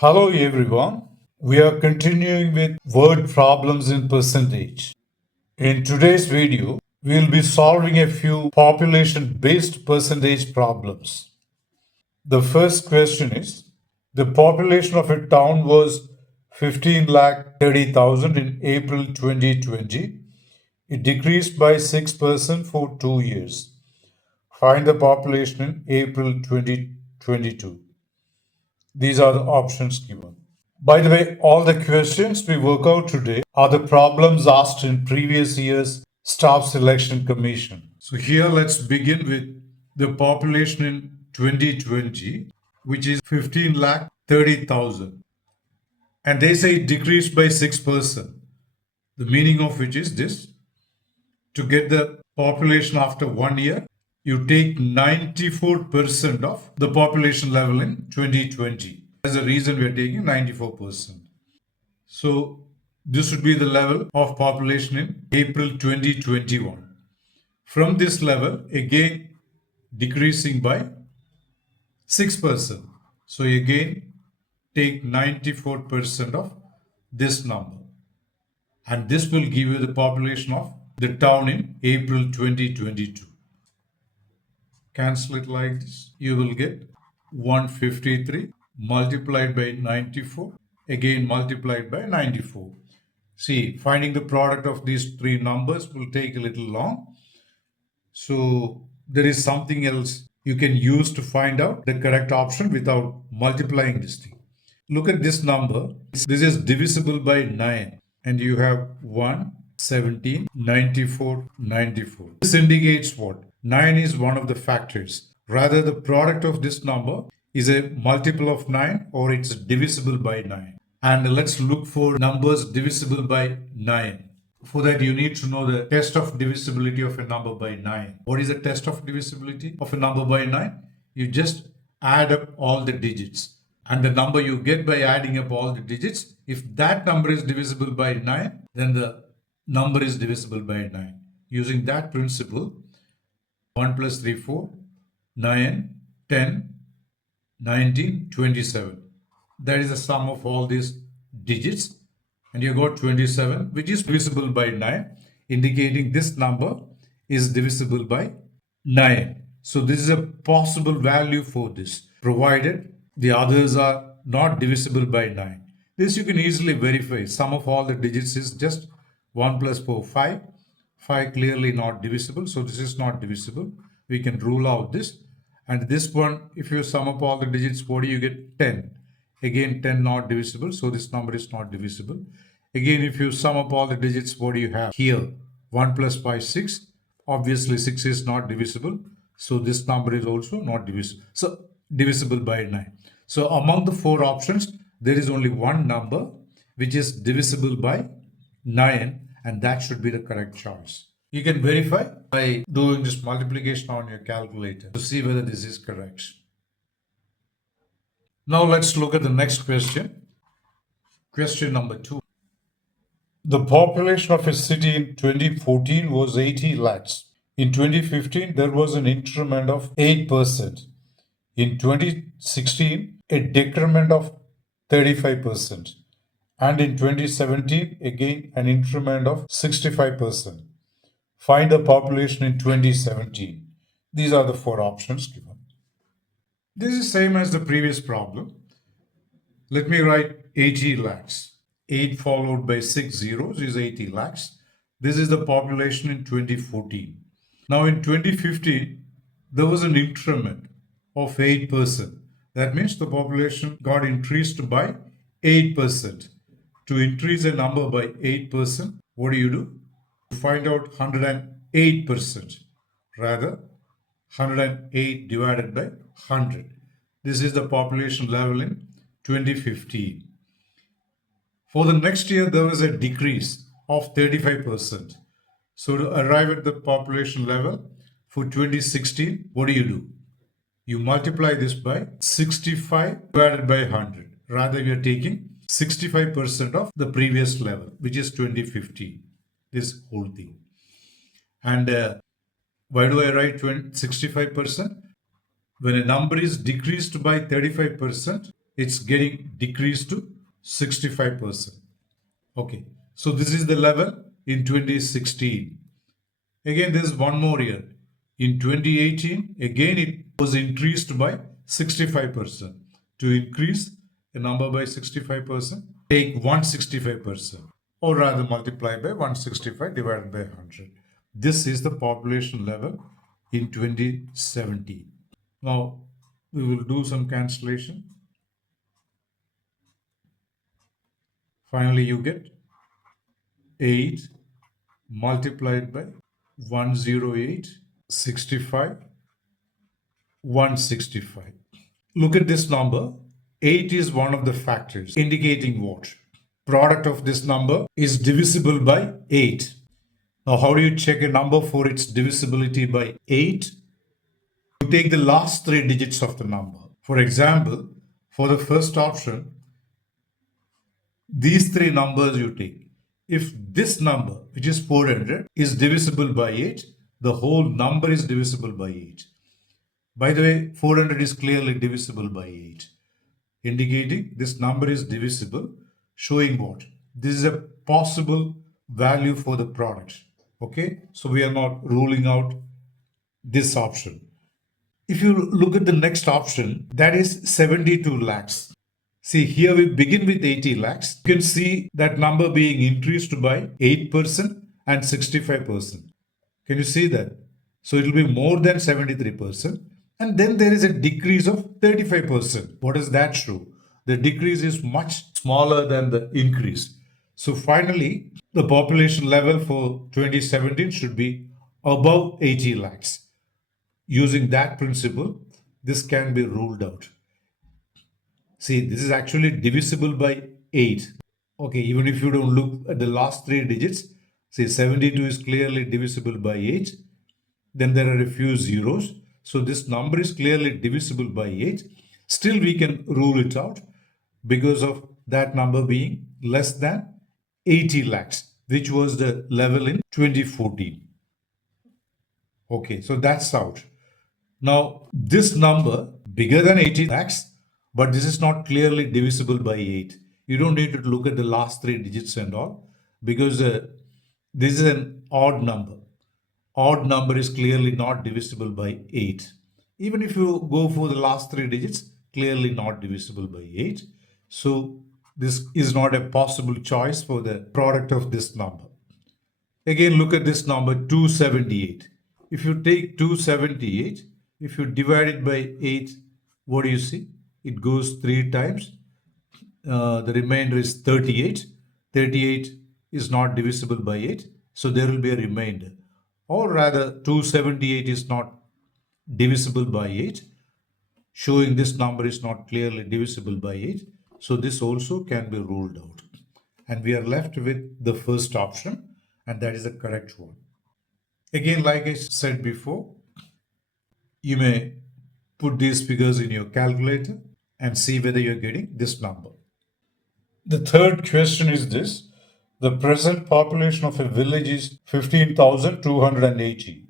Hello everyone. We are continuing with word problems in percentage. In today's video, we will be solving a few population based percentage problems. The first question is the population of a town was 15 lakh 30,000 in April 2020. It decreased by 6% for 2 years. Find the population in April 2022. These are the options given. By the way, all the questions we work out today are the problems asked in previous year's Staff Selection Commission. So here let's begin with the population in 2020, which is 15 lakh 30,000. And they say it decreased by 6%. The meaning of which is this: to get the population after 1 year, you take 94% of the population level in 2020. That's the reason we are taking 94%. So this would be the level of population in April 2021. From this level, again decreasing by 6%. So again take 94% of this number. And this will give you the population of the town in April 2022. Cancel it like this. You will get 153 multiplied by 94, again multiplied by 94. See, finding the product of these three numbers will take a little long. So there is something else you can use to find out the correct option without multiplying this thing. Look at this number. This is divisible by 9 and you have 1, 17, 94, 94. This indicates what? 9 is one of the factors. Rather, the product of this number is a multiple of 9 or it's divisible by 9. And let's look for numbers divisible by 9. For that, you need to know the test of divisibility of a number by 9. What is the test of divisibility of a number by 9? You just add up all the digits. And the number you get by adding up all the digits, if that number is divisible by 9, then the number is divisible by 9. Using that principle, 1 plus 3, 4, 9, 10, 19, 27. That is the sum of all these digits. And you got 27, which is divisible by 9, indicating this number is divisible by 9. So this is a possible value for this, provided the others are not divisible by 9. This you can easily verify. Sum of all the digits is just 1 plus 4, 5. 5 clearly not divisible, so this is not divisible. We can rule out this. And this one, if you sum up all the digits, what do you get? 10. Again, 10 not divisible, so this number is not divisible. Again, if you sum up all the digits, what do you have? Here, 1 plus 5, 6. Obviously, 6 is not divisible, so this number is also not divisible. So, divisible by 9. So, among the four options, there is only one number which is divisible by 9, and that should be the correct choice. You can verify by doing this multiplication on your calculator to see whether this is correct. Now let's look at the next question. Question number 2. The population of a city in 2014 was 80 lakhs. In 2015, there was an increment of 8%. In 2016, a decrement of 35%. And in 2017, again an increment of 65%. Find the population in 2017. These are the four options given. This is same as the previous problem. Let me write 80 lakhs. 8 followed by 6 zeros is 80 lakhs. This is the population in 2014. Now in 2015, there was an increment of 8%. That means the population got increased by 8%. To increase a number by 8%, what do? To find out 108%. Rather, 108 divided by 100. This is the population level in 2015. For the next year, there was a decrease of 35%. So to arrive at the population level for 2016, what do? You multiply this by 65 divided by 100. Rather, we are taking 65% of the previous level, which is 2015. This whole thing. And why do I write 65%? When a number is decreased by 35%, it's getting decreased to 65%. Okay, so this is the level in 2016. Again, there's one more year. In 2018, again it was increased by 65%. To increase a number by 65%, take 165%, or rather multiply by 165 divided by 100. This is the population level in 2017. Now, we will do some cancellation. Finally, you get 8 multiplied by 108, 65, 165. Look at this number. 8 is one of the factors indicating what? Product of this number is divisible by 8. Now, how do you check a number for its divisibility by 8? You take the last 3 digits of the number. For example, for the first option, these 3 numbers you take. If this number, which is 400, is divisible by 8, the whole number is divisible by 8. By the way, 400 is clearly divisible by 8, indicating this number is divisible, showing what? This is a possible value for the product. Okay, so we are not ruling out this option. If you look at the next option, that is 72 lakhs. See, here we begin with 80 lakhs. You can see that number being increased by 8% and 65%. Can you see that? So it will be more than 73%. And then there is a decrease of 35%. What does that show? The decrease is much smaller than the increase. So finally, the population level for 2017 should be above 80 lakhs. Using that principle, this can be ruled out. See, this is actually divisible by 8. Okay, even if you don't look at the last 3 digits, see 72 is clearly divisible by 8. Then there are a few zeros. So this number is clearly divisible by 8. Still we can rule it out because of that number being less than 80 lakhs, which was the level in 2014. Okay, so that's out. Now, this number bigger than 80 lakhs, but this is not clearly divisible by 8. You don't need to look at the last 3 digits and all because this is an odd number. Odd number is clearly not divisible by 8. Even if you go for the last 3 digits, clearly not divisible by 8. So this is not a possible choice for the product of this number. Again, look at this number 278. If you take 278, if you divide it by 8, what do you see? It goes 3 times. The remainder is 38. 38 is not divisible by 8. So there will be a remainder. Or rather, 278 is not divisible by 8, showing this number is not clearly divisible by 8. So this also can be ruled out. And we are left with the first option, and that is the correct one. Again, like I said before, you may put these figures in your calculator and see whether you're getting this number. The third question is this. The present population of a village is 15,280.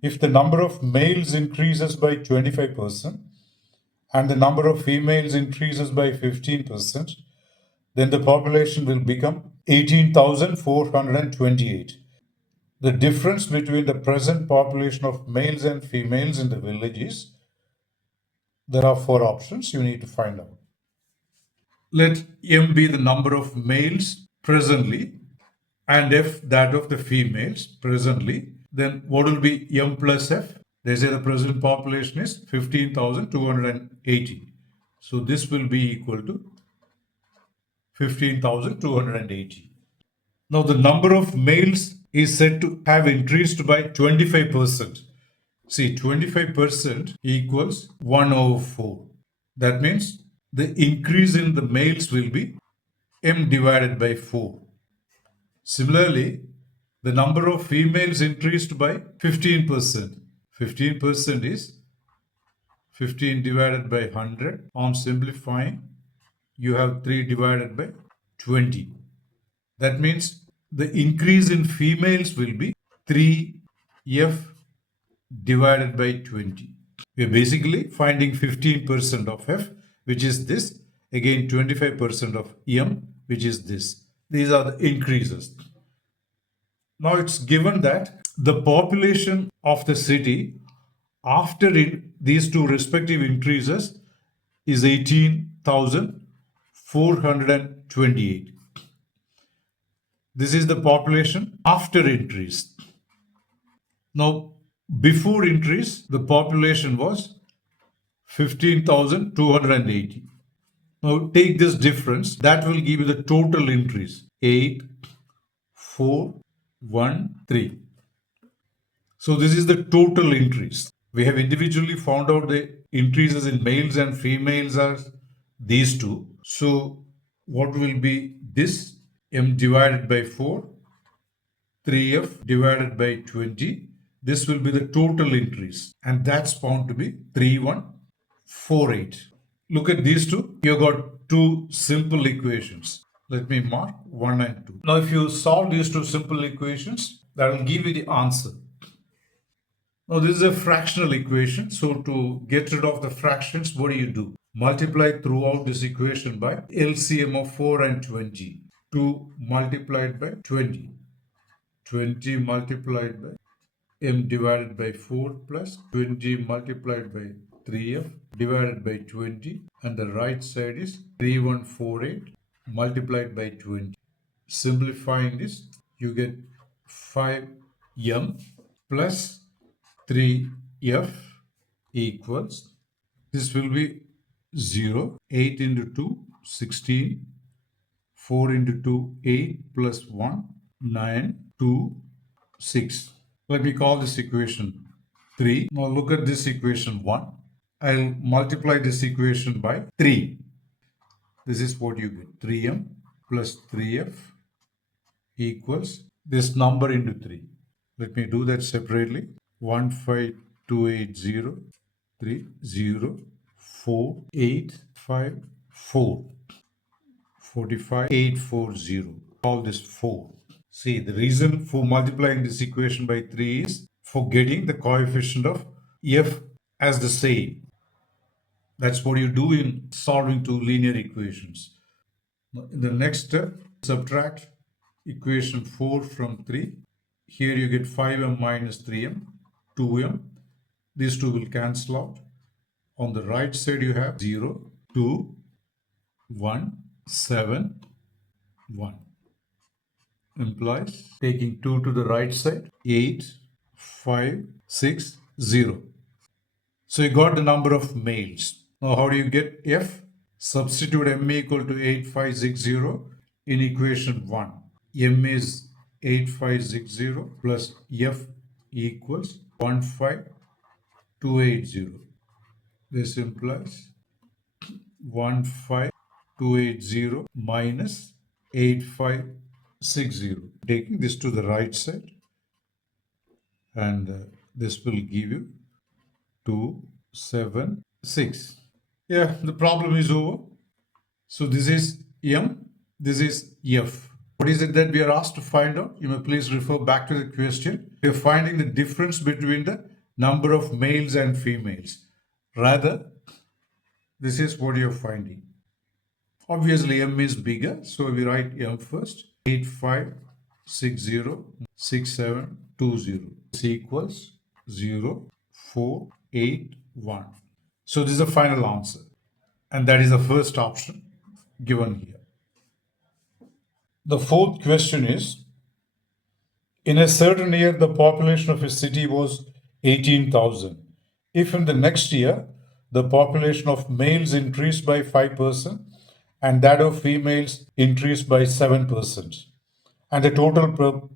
If the number of males increases by 25% and the number of females increases by 15%, then the population will become 18,428. The difference between the present population of males and females in the village is, there are 4 options you need to find out. Let M be the number of males presently and F that of the females presently. Then what will be M plus F? They say the present population is 15,280. So this will be equal to 15,280. Now the number of males is said to have increased by 25%. See, 25% equals 1/4. That means the increase in the males will be M divided by 4. Similarly, the number of females increased by 15%. 15% is 15 divided by 100. On simplifying, you have 3 divided by 20. That means the increase in females will be 3F divided by 20. We are basically finding 15% of F, which is this Again 25% of M, which is this. These are the increases. Now it's given that the population of the city after these two respective increases is 18,428. This is the population after increase. Now, before increase, the population was 15,280. Now, take this difference. That will give you the total increase. 8, 4, 1, 3. So this is the total increase. We have individually found out the increases in males and females are these two. So what will be this? M divided by 4, 3F divided by 20. This will be the total increase. And that's found to be 3148. Look at these two. You got two simple equations. Let me mark 1 and 2. Now if you solve these two simple equations, that will give you the answer. Now this is a fractional equation. So to get rid of the fractions, what do? Multiply throughout this equation by LCM of 4 and 20. 2 multiplied by 20. 20 multiplied by M divided by 4 plus 20 multiplied by 3F divided by 20, and the right side is 3148 multiplied by 20. Simplifying this, you get 5M plus 3F equals, this will be 0, 8 into 2, 16, 4 into 2, 8 plus 1, 9, 2, 6. Let me call this equation 3. Now look at this equation 1. I'll multiply this equation by 3. This is what you get. 3M plus 3F equals this number into 3. Let me do that separately. 15280 3 0 4 8 5 4 45 840. Call this 4. See, the reason for multiplying this equation by 3 is for getting the coefficient of F as the same. That's what you do in solving two linear equations. Now, in the next step, subtract equation 4 from 3. Here you get 5M minus 3M, 2M. These two will cancel out. On the right side you have 0, 2, 1, 7, 1. Implies taking 2 to the right side, 8, 5, 6, 0. So you got the number of males. Now how do you get F? Substitute M equal to 8560 in equation 1. M is 8560 plus F equals 15280. This implies 15280 minus 8560. Taking this to the right side, and this will give you 276. Yeah, the problem is over. So this is M, this is F. What is it that we are asked to find out? You may please refer back to the question. We are finding the difference between the number of males and females. Rather, this is what you are finding. Obviously, M is bigger, so we write M first. 8560 6720 is equals 0481. So this is the final answer, and that is the first option given here. The fourth question is, in a certain year the population of a city was 18,000. If in the next year the population of males increased by 5% and that of females increased by 7%, and the total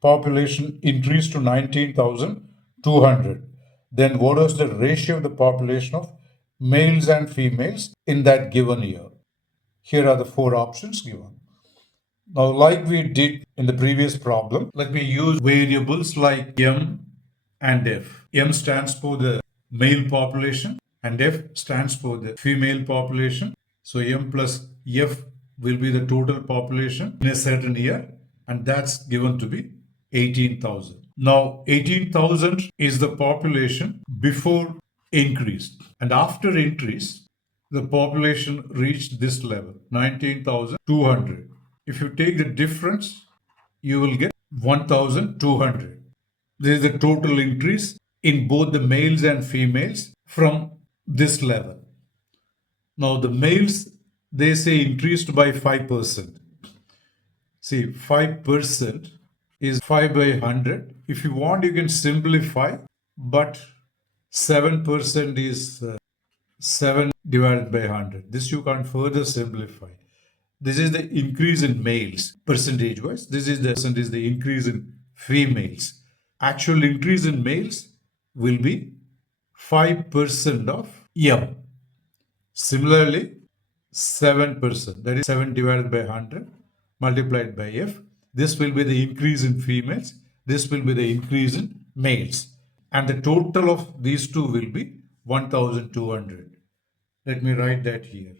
population increased to 19,200, then what was the ratio of the population of males and females in that given year? Here are the four options given. Now, like we did in the previous problem, let me use variables like M and F. M stands for the male population and F stands for the female population. So M plus F will be the total population in a certain year, and that's given to be 18,000. Now 18,000 is the population before increase, and after increase the population reached this level, 19,200. If you take the difference, you will get 1,200. This is the total increase in both the males and females from this level. Now the males, they say increased by 5%. See, 5% is 5 by 100. If you want, you can simplify, but 7% is 7 divided by 100. This you can further simplify. This is the increase in males percentage wise. This is the increase in females. Actual increase in males will be 5% of M. Similarly, 7%, that is 7 divided by 100 multiplied by F. This will be the increase in females. This will be the increase in males. And the total of these two will be 1,200. Let me write that here.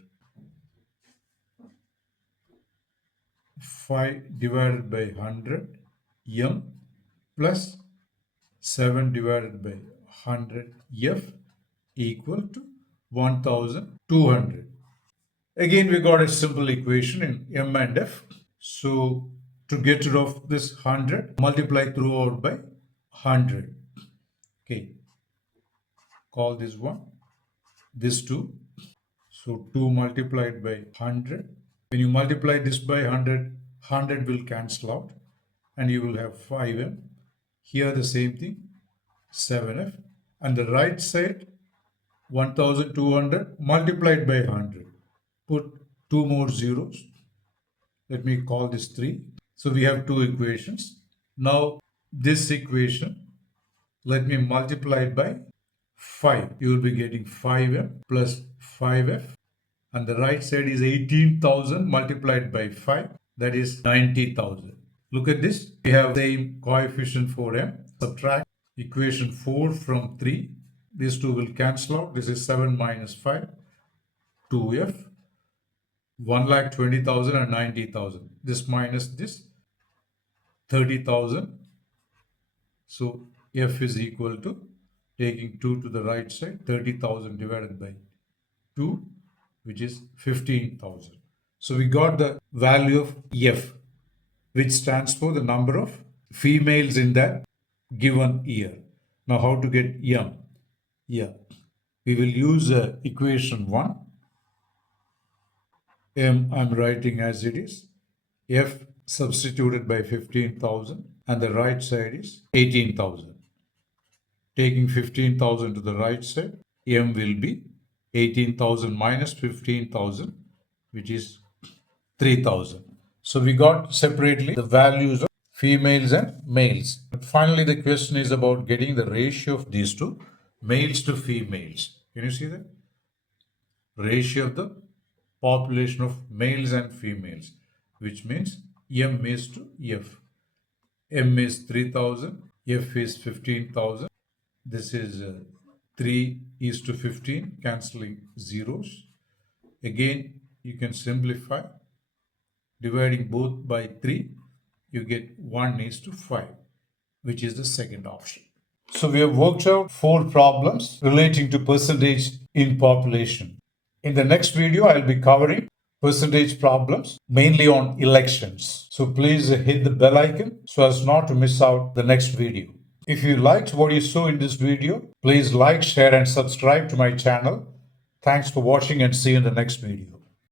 5 divided by 100 M plus 7 divided by 100 F equal to 1,200. Again, we got a simple equation in M and F. So to get rid of this 100, multiply throughout by 100. Okay. Call this one, this 2. So 2 multiplied by 100. When you multiply this by 100, 100 will cancel out and you will have 5M. Here the same thing, 7F. And the right side, 1,200 multiplied by 100. Put 2 more zeros. Let me call this 3. So we have two equations. Now this equation, let me multiply it by 5. You will be getting 5M plus 5F. And the right side is 18,000 multiplied by 5. That is 90,000. Look at this. We have same coefficient for M. Subtract equation 4 from 3. These two will cancel out. This is 7 minus 5. 2F. 1,20,000 and 90,000. This minus this. 30,000. So F is equal to, taking 2 to the right side, 30,000 divided by 2, which is 15,000. So we got the value of F, which stands for the number of females in that given year. Now how to get M? Yeah, we will use equation 1. M I'm writing as it is. F substituted by 15,000 and the right side is 18,000. Taking 15,000 to the right side, M will be 18,000 minus 15,000, which is 3,000. So we got separately the values of females and males. But finally, the question is about getting the ratio of these two, males to females. Can you see that? Ratio of the population of males and females, which means M is to F. M is 3,000, F is 15,000. This is 3 is to 15, cancelling zeros. Again, you can simplify. Dividing both by 3, you get 1 is to 5, which is the second option. So we have worked out 4 problems relating to percentage in population. In the next video, I'll be covering percentage problems mainly on elections. So please hit the bell icon so as not to miss out the next video. If you liked what you saw in this video, please like, share and subscribe to my channel. Thanks for watching and see you in the next video.